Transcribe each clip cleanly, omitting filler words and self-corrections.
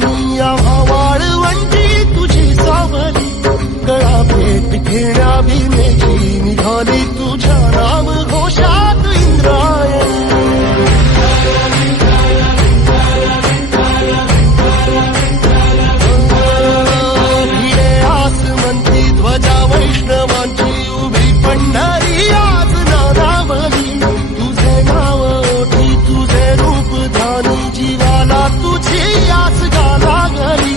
देवानी आम्हा वाळवंटी तुझी सावली गळा भेट घेण्या भीमेची निघाली तुझ्या नाम घोषात इंद्रायणी भिडे आसमंती ध्वजा वैष्णवांची उभी पंढरी आज नादावली तुझे नाव ओठी तुझे रूप ध्यानी जीवाला तुझी आस गाला गली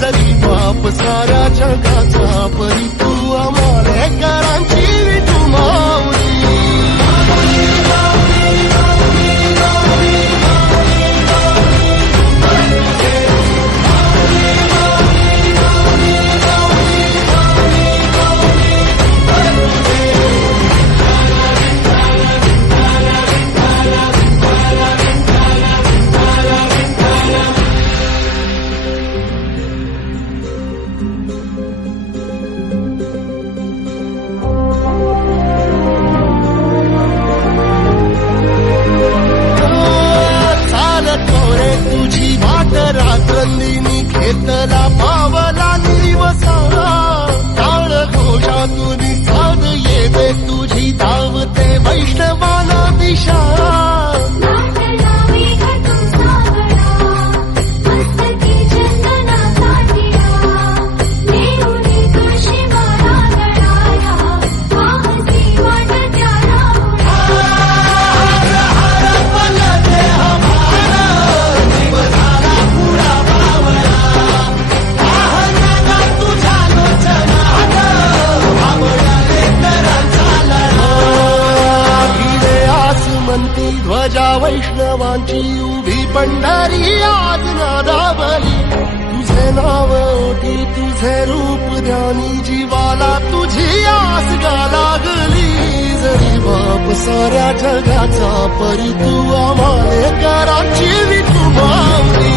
जरी बाप साऱ्या जगाचा परी तू आमालेकरांची विठू माऊली तुझी वाट रात्रंदिनी घेतला पावला निवसा टाळ घोषातून साध येते तुझी धावते वैष्णवाला दिशा ध्वजा वैष्णवांची उभी पंढरी आज नादावली तुझे नाव ओठी तुझे रूप ध्यानी जीवाला तुझी आस गा लागली जरी बाप साऱ्या जगाचा परी तू आमालेकरांची विठू माऊली